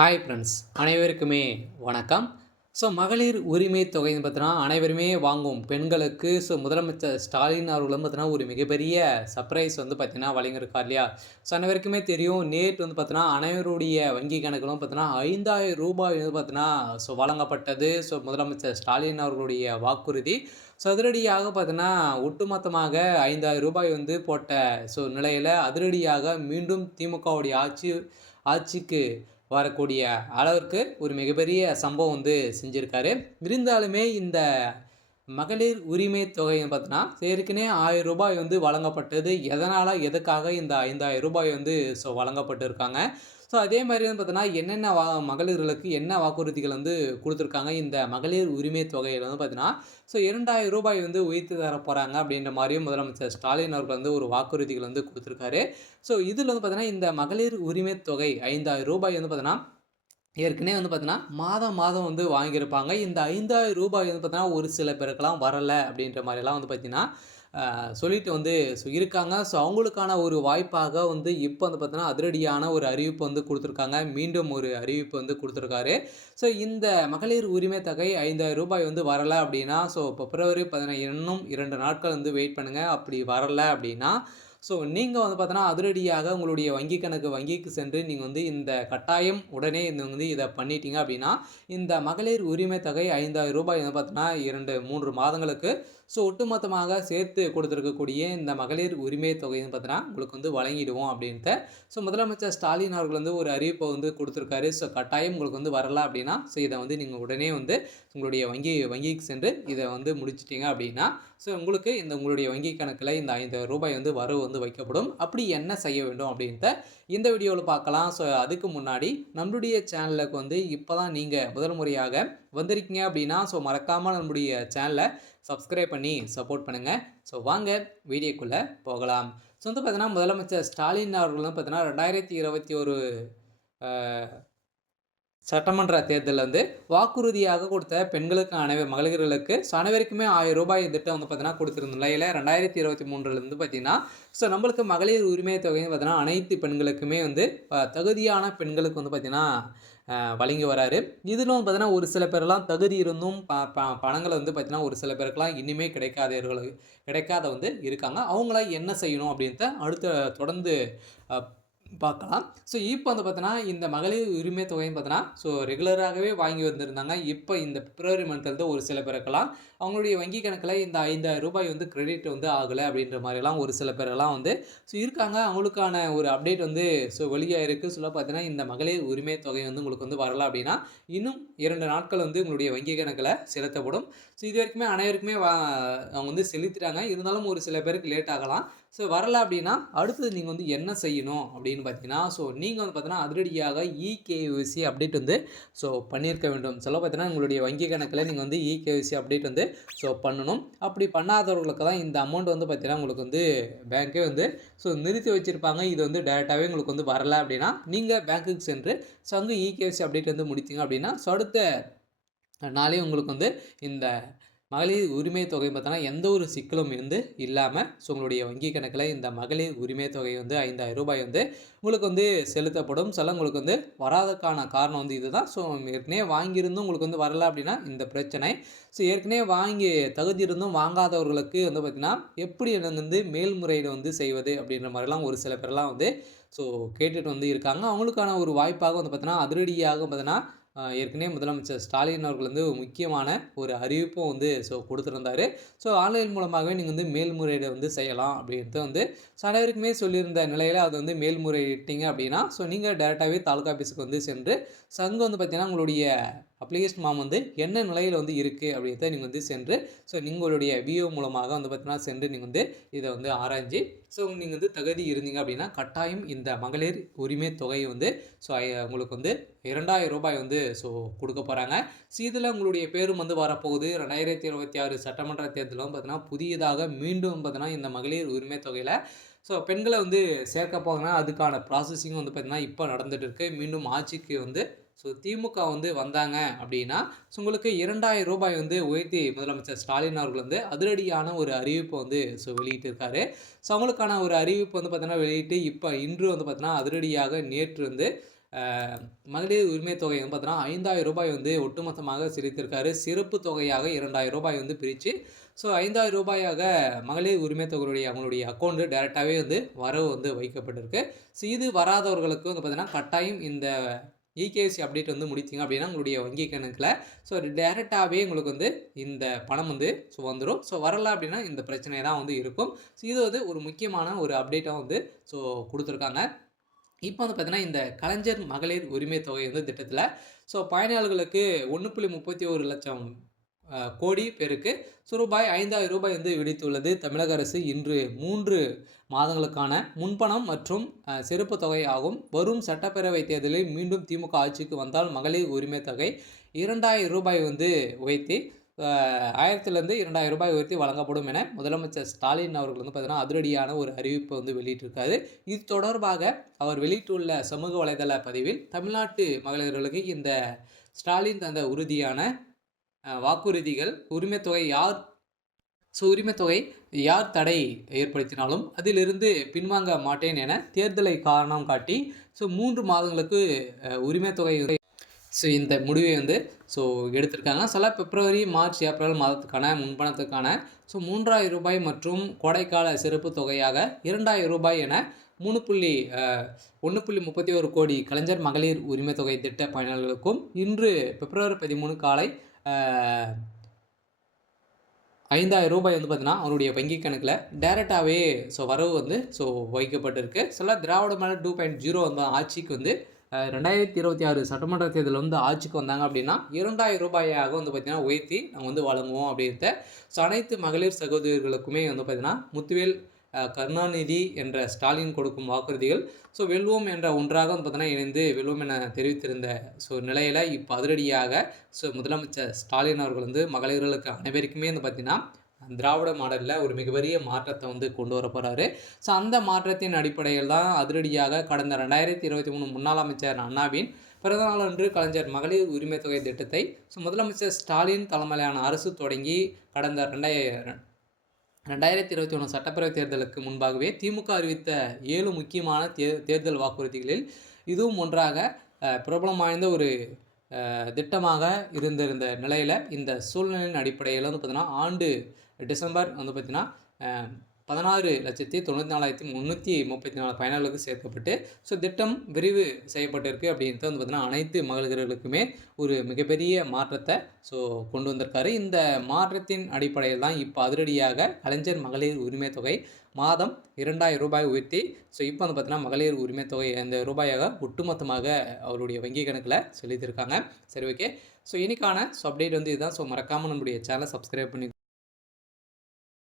Hi friends, அனைவருக்குமே வணக்கம். மகளிர் உரிமை தொகைன்னு பார்த்தீங்கன்னா, அனைவருமே வாங்கும் பெண்களுக்கு முதலமைச்சர் ஸ்டாலின் அவர்கள் வந்து பார்த்தீங்கன்னா, ஒரு மிகப்பெரிய சர்ப்ரைஸ் வந்து பார்த்தீங்கன்னா வழங்கியிருக்கார் இல்லையா? அனைவருக்குமே தெரியும். நேற்று வந்து பார்த்தீங்கன்னா, அனைவருடைய வங்கி கணக்கிலும் பார்த்தீங்கன்னா, ரூ. 5,000 வந்து பார்த்தீங்கன்னா, வழங்கப்பட்டது. முதலமைச்சர் ஸ்டாலின் அவர்களுடைய வாக்குறுதி. அதிரடியாக பார்த்தீங்கன்னா, ஒட்டுமொத்தமாக ரூ. 5,000 வந்து போட்ட நிலையில அதிரடியாக மீண்டும் திமுகவுடைய ஆட்சிக்கு வரக்கூடிய அளவிற்கு ஒரு மிகப்பெரிய சம்பவம் வந்து செஞ்சிருக்காரு. இருந்தாலுமே இந்த மகளிர் உரிமை தொகைன்னு பார்த்தீங்கன்னா, ஏற்கனவே ரூ. 1000 வந்து வழங்கப்பட்டது. எதுக்காக இந்த ரூ. 5,000 வந்து வழங்கப்பட்டிருக்காங்க. அதே மாரி வந்து பார்த்தீங்கன்னா, என்னென்ன மகளிர்களுக்கு என்ன வாக்குறுதிகள் வந்து குடுத்துருக்காங்க. இந்த மகளிர் உரிமை தொகையில வந்து பார்த்தீங்கன்னா, ரூ. 2,000 வந்து உயர்த்தி தரப்போறாங்க அப்படின்ற மாரியும் முதலமைச்சர் ஸ்டாலின் அவர்கள் வந்து ஒரு வாக்குறுதிகள் வந்து குடுத்துருக்காரு. இதில வந்து பார்த்தீங்கன்னா, இந்த மகளிர் உரிமை தொகை ரூ. 5,000 வந்து பார்த்தீங்கன்னா, ஏற்கனவே வந்து பார்த்தீங்கன்னா, மாதம் மாதம் வந்து வாங்கியிருப்பாங்க. இந்த ரூ. 5,000 வந்து பார்த்தீங்கன்னா, ஒரு சில பேருக்கெல்லாம் வரல அப்படின்ற மாரிலாம் வந்து பார்த்தீங்கன்னா, சொல்லிட்டு வந்து இருக்காங்க. அவங்களுக்கான ஒரு வாய்ப்பாக வந்து இப்போ வந்து பார்த்தீங்கன்னா, அதிரடியான ஒரு அறிவிப்பு வந்து குடுத்துருக்காங்க. மீண்டும் ஒரு அறிவிப்பு வந்து குடுத்துருக்காரு. இந்த மகளிர் உரிமை தொகை ரூ. 5,000 வந்து வரல அப்படின்னா, பிப்ரவரி 15 இன்னும் 2 நாட்கள் வந்து வெயிட் பண்ணுங்க. அப்படி வரல அப்படின்னா, நீங்க வந்து பார்த்தீங்கன்னா, அதிரடியாக உங்களுடைய வங்கிக்கு சென்று நீங்க வந்து இந்த கட்டாயம் உடனே வந்து இத பண்ணிட்டீங்க அப்படின்னா, இந்த மகளிர் உரிமை தொகை ரூ. 5,000 வந்து பார்த்தீங்கன்னா, 2, 3 மாதங்களுக்கு ஒட்டுமொத்தமாக சேர்த்து கொடுத்திருக்கக்கூடிய இந்த மகளிர் உரிமை தொகைன்னு பார்த்தீங்கன்னா, உங்களுக்கு வந்து வழங்கிடுவோம் அப்படின்ட்டு. முதலமைச்சர் ஸ்டாலின் அவர்கள் வந்து ஒரு அறிவிப்பை வந்து குடுத்திருக்காரு. கட்டாயம் உங்களுக்கு வந்து வரல அப்படின்னா, இத வந்து நீங்க உடனே வந்து உங்களுடைய வங்கிக்கு சென்று இத வந்து முடிச்சுட்டீங்க அப்படின்னா, உங்களுக்கு உங்களுடைய வங்கி கணக்குல இந்த ரூ. 5,000 வந்து வரவு வந்து வைக்கப்படும். அப்படி என்ன செய்ய வேண்டும் அப்படின்ட்டு இந்த வீடியோல பார்க்கலாம். அதுக்கு முன்னாடி நம்மளுடைய சேனலுக்கு வந்து இப்பதான் நீங்க முதல் முறையாக வந்திருக்கீங்க அப்படின்னா, மறக்காம நம்முடைய சேனல சப்ஸ்கிரைப் பண்ணி சப்போர்ட் பண்ணுங்க. வாங்க வீடியோக்குள்ள போகலாம். வந்து பார்த்தீங்கன்னா, முதலமைச்சர் ஸ்டாலின் அவர்கள் வந்து பார்த்தீங்கன்னா, 2021 அ சட்டமன்ற தேர்தல்ல வந்து வாக்குறுதியாக கொடுத்த பெண்களுக்கு மகளிர்களுக்கு அனைவருக்குமே ரூ. 1000 திட்டம் வந்து பார்த்தீங்கன்னா குடுத்திருந்த நிலையில 2023ல பார்த்தீங்கன்னா, நம்மளுக்கு மகளிர் உரிமை தொகைன்னு பார்த்தீங்கன்னா, அனைத்து பெண்களுக்குமே வந்து தகுதியான பெண்களுக்கு வந்து பார்த்தீங்கன்னா, வழங்கி வராரு. இதிலும் பார்த்தீங்கன்னா, ஒரு சில பேர்லாம் தகுதி இருந்தும் பணங்கள் வந்து பார்த்தீங்கன்னா, ஒரு சில பேருக்குலாம் இன்னுமே கிடைக்காத வந்து இருக்காங்க. அவங்களாம் என்ன செய்யணும் அப்படின்ட்டு அடுத்து தொடர்ந்து அ பார்க்கலாம். இப்போ வந்து பார்த்தீங்கன்னா, இந்த மகளிர் உரிமை தொகைன்னு பார்த்தீங்கன்னா, ரெகுலராகவே வாங்கி வந்திருந்தாங்க. இப்போ இந்த பிப்ரவரி மந்த்லேருந்து ஒரு சில பேருக்கெல்லாம் அவங்களுடைய வங்கி கணக்குல இந்த ரூ. 5,000 வந்து கிரெடிட் வந்து ஆகல அப்படின்ற மாரிலாம் ஒரு சில பேரெல்லாம் வந்து இருக்காங்க. அவங்களுக்கான ஒரு அப்டேட் வந்து வெளியாயிருக்கு. பார்த்தீங்கன்னா, இந்த மகளிர் உரிமை தொகை வந்து உங்களுக்கு வந்து வரல அப்படின்னா, இன்னும் 2 நாட்கள் வந்து உங்களுடைய வங்கி கணக்குல செலுத்தப்படும். இதுவரைக்குமே அனைவருக்குமே அவங்க வந்து செலுத்திட்டாங்க. இருந்தாலும் ஒரு சில பேருக்கு லேட் ஆகலாம். வரல அப்படின்னா, அடுத்தது நீங்க வந்து என்ன செய்யணும் அப்படின்னு பார்த்தீங்கன்னா, நீங்க வந்து பார்த்தீங்கன்னா, அதிரடியாக இகேஒய்சி அப்டேட் வந்து பண்ணியிருக்க வேண்டும். பார்த்தீங்கன்னா, உங்களுடைய வங்கி கணக்குல நீங்க வந்து இகேஒய்சி அப்டேட் வந்து பண்ணணும். அப்படி பண்ணாதவர்களுக்கு தான் இந்த அமௌண்ட் வந்து பார்த்தீங்கன்னா, உங்களுக்கு வந்து பேங்க்கே வந்து நிறுத்தி வச்சிருப்பாங்க. இது வந்து டைரக்ட்டாவே உங்களுக்கு வந்து வரல அப்படின்னா, நீங்க பேங்க்குக்கு சென்று அங்க இகேஒய்சி அப்டேட் வந்து முடித்தீங்க அப்படின்னா, அடுத்த நாளே உங்களுக்கு வந்து இந்த மகளிர் உரிமை தொகை பார்த்தோன்னா, எந்த ஒரு சிக்கலும் வந்து இல்லாம உங்களுடைய வங்கி கணக்குல இந்த மகளிர் உரிமை தொகை வந்து ரூ. 5,000 வந்து உங்களுக்கு வந்து செலுத்தப்படும். உங்களுக்கு வந்து வராததுக்கான காரணம் வந்து இதுதான். ஏற்கனவே வாங்கியிருந்தும் உங்களுக்கு வந்து வரல அப்படின்னா இந்த பிரச்சனை. ஏற்கனவே வாங்கி தகுதி இருந்தும் வாங்காதவர்களுக்கு வந்து பார்த்தீங்கன்னா, எப்படி வந்து மேல்முறையீடு வந்து செய்வது அப்படின்ற மாரிலாம் ஒரு சில பேர்லாம் வந்து கேட்டுட்டு வந்து இருக்காங்க. அவங்களுக்கான ஒரு வாய்ப்பாக வந்து பார்த்தீங்கன்னா, அதிரடியாக பார்த்தீங்கன்னா, ஏற்கனவே முதலமைச்சர் ஸ்டாலின் அவர்கள் வந்து முக்கியமான ஒரு அறிவிப்பும் வந்து குடுத்திருந்தாரு. ஆன்லைன் மூலமாகவே நீங்க வந்து மேல்முறையீடு வந்து செய்யலாம் அப்படின்ட்டு வந்து அனைவருக்குமே சொல்லியிருந்த நிலையில அது வந்து மேல்முறையிட்டீங்க அப்படின்னா, நீங்க டைரக்ட்டாவே தாலுகா ஆஃபீஸுக்கு வந்து சென்று அங்க வந்து பார்த்தீங்கன்னா, உங்களுடைய அப்ளிகேஷன் ஃபார்ம் வந்து என்ன நிலையில வந்து இருக்கு அப்படின்றத நீங்க வந்து சென்று உங்களுடைய விஓ மூலமாக வந்து பார்த்தீங்கன்னா, சென்று நீங்க வந்து இத வந்து ஆராய்ஞ்சு நீங்க வந்து தகுதி இருந்தீங்க அப்படின்னா, கட்டாயம் இந்த மகளிர் உரிமை தொகை வந்து உங்களுக்கு வந்து ரூ. 2,000 வந்து குடுக்க போறாங்க. இதுல உங்களுடைய பேரும் வந்து வரப்போகுது. 2026 சட்டமன்ற தேர்தலும் பார்த்தீங்கன்னா, புதியதாக மீண்டும் பார்த்தீங்கன்னா, இந்த மகளிர் உரிமை தொகையில பெண்கள வந்து சேர்க்க போறாங்க. அதுக்கான ப்ராசஸிங் வந்து பார்த்தீங்கன்னா, இப்ப நடந்துட்டு இருக்கு. மீண்டும் ஆட்சிக்கு வந்து திமுக வந்து வந்தாங்க அப்படின்னா, உங்களுக்கு ரூ. 2,000 வந்து உயர்த்தி முதலமைச்சர் ஸ்டாலின் அவர்கள் வந்து அதிரடியான ஒரு அறிவிப்ப வந்து வெளியிட்டிருக்காரு. அவங்களுக்கான ஒரு அறிவிப்பு வந்து பார்த்தீங்கன்னா, வெளியிட்டு இன்று வந்து பார்த்தீங்கன்னா, அதிரடியாக நேற்று வந்து மகளிர் உரிமை தொகை வந்து பார்த்தீங்கன்னா ரூ. 5,000 வந்து ஒட்டுமொத்தமாக செலுத்தியிருக்காரு. சிறப்பு தொகையாக ரூ. 2,000 வந்து பிரித்து ஸோ ரூ. 5,000 மகளிர் உரிமை தொகையுடைய அவங்களுடைய அக்கௌண்ட்டு டைரெக்டாகவே வந்து வரவு வந்து வைக்கப்பட்டிருக்கு. ஸோ இது வராதவர்களுக்கு வந்து பார்த்தீங்கன்னா கட்டாயம் இந்த இகேசி அப்டேட் வந்து முடித்தீங்க அப்படின்னா உங்களுடைய வங்கி கணக்கில் ஸோ டைரெக்டாகவே உங்களுக்கு வந்து இந்த பணம் வந்து ஸோ வந்துடும். ஸோ வரல அப்படின்னா இந்த பிரச்சனை தான் வந்து இருக்கும். ஸோ இது வந்து ஒரு முக்கியமான ஒரு அப்டேட்டாக வந்து ஸோ கொடுத்துருக்காங்க. இப்போ வந்து பார்த்தீங்கன்னா இந்த கலைஞர் மகளிர் உரிமை தொகை வந்து திட்டத்தில் ஸோ பயனாளர்களுக்கு 1.31 லட்சம் கோடி பேருக்கு ஸோ ரூபாய் 5,000 வந்து விடுத்துள்ளது தமிழக அரசு. இன்று 3 மாதங்களுக்கான முன்பணம் மற்றும் சிறப்பு தொகை ஆகும். வரும் சட்டப்பேரவை தேர்தலில் மீண்டும் திமுக ஆட்சிக்கு வந்தால் மகளிர் உரிமை தொகை ரூபாய் வந்து உயர்த்தி 1000லேருந்து ரூபாய் உயர்த்தி வழங்கப்படும் என முதலமைச்சர் ஸ்டாலின் அவர்கள் வந்து பார்த்தீங்கன்னா அதிரடியான ஒரு அறிவிப்பை வந்து வெளியிட்டிருக்காரு. இது தொடர்பாக அவர் வெளியிட்டுள்ள சமூக வலைதள பதிவில் தமிழ்நாட்டு மகளிர்களுக்கு இந்த ஸ்டாலின் தந்த உறுதியான வாக்குறுதிகள் உரிமைத்தொகை யார் தடை ஏற்படுத்தினாலும் அதிலிருந்து பின்வாங்க மாட்டேன் என தேர்தலை காரணம் காட்டி ஸோ 3 மாதங்களுக்கு உரிமைத்தொகை ஸோ இந்த முடிவை வந்து ஸோ எடுத்திருக்காங்க. பிப்ரவரி, மார்ச், ஏப்ரல் மாதத்துக்கான முன்பணத்துக்கான ஸோ ரூபாய் மற்றும் கோடைக்கால சிறப்பு தொகையாக ரூபாய் என 1.31 கோடி கலைஞர் மகளிர் உரிமை தொகை திட்ட பயனாளர்களுக்கும் இன்று பிப்ரவரி 13 காலை ரூபாய் வந்து பார்த்தீங்கன்னா அவருடைய வங்கி கணக்கில் டைரெக்டாகவே ஸோ வரவு வந்து ஸோ வைக்கப்பட்டிருக்கு. திராவிட மாடல் 2.0 வந்து ஆட்சிக்கு வந்து 2026 சட்டமன்ற தேர்தலில் வந்து ஆட்சிக்கு வந்தாங்க அப்படின்னா ரூபாயாக வந்து பார்த்திங்கன்னா உயர்த்தி நாங்கள் வந்து வழங்குவோம் அப்படின்ட்டு ஸோ அனைத்து மகளிர் சகோதரிகளுக்குமே வந்து பார்த்திங்கன்னா முத்துவேல் கருணாநிதி என்ற ஸ்டாலின் கொடுக்கும் வாக்குறுதிகள் ஸோ வெல்வோம் என்ற ஒன்றாக வந்து பார்த்தீங்கன்னா இணைந்து வெல்வோம் என தெரிவித்திருந்த ஸோ நிலையில் இப்போ அதிரடியாக ஸோ முதலமைச்சர் ஸ்டாலின் அவர்கள் வந்து மகளிர்களுக்கு அனைவருக்குமே வந்து பார்த்திங்கன்னா திராவிட மாடலில் ஒரு மிகப்பெரிய மாற்றத்தை வந்து கொண்டு வர போகிறாரு. ஸோ அந்த மாற்றத்தின் அடிப்படையில் தான் அதிரடியாக கடந்த 2023 முன்னாள் அமைச்சர் அண்ணாவின் பிறந்தநாள் அன்று கலைஞர் மகளிர் உரிமை தொகை திட்டத்தை ஸோ முதலமைச்சர் ஸ்டாலின் தலைமையிலான அரசு தொடங்கி கடந்த 2021 சட்டப்பேரவை தேர்தலுக்கு முன்பாகவே திமுக அறிவித்த 7 முக்கியமான தேர்தல் வாக்குறுதிகளில் இதுவும் ஒன்றாக பிரபலம் வாய்ந்த ஒரு திட்டமாக இருந்திருந்த நிலையில் இந்த சூழ்நிலையின் அடிப்படையில் வந்து பார்த்திங்கன்னா ஆண்டு டிசம்பர் வந்து பார்த்திங்கன்னா 16,94,334 பயனாளர்களுக்கு சேர்க்கப்பட்டு ஸோ திட்டம் விரிவு செய்யப்பட்டிருக்கு அப்படின்றது வந்து பார்த்திங்கன்னா அனைத்து மகளிர்களுக்குமே ஒரு மிகப்பெரிய மாற்றத்தை ஸோ கொண்டு வந்திருக்காரு. இந்த மாற்றத்தின் அடிப்படையில் தான் இப்போ அதிரடியாக கலைஞர் மகளிர் உரிமை தொகை மாதம் ரூபாய் உயர்த்தி ஸோ இப்போ வந்து பார்த்திங்கன்னா மகளிர் உரிமை தொகை அந்த ரூபாயாக ஒட்டுமொத்தமாக அவருடைய வங்கி கணக்கில் செலுத்தியிருக்காங்க. சரி, ஓகே. ஸோ இன்னைக்கான ஸோ அப்டேட் வந்து இதுதான். ஸோ மறக்காமல் நம்முடைய சேனலை சப்ஸ்கிரைப் பண்ணி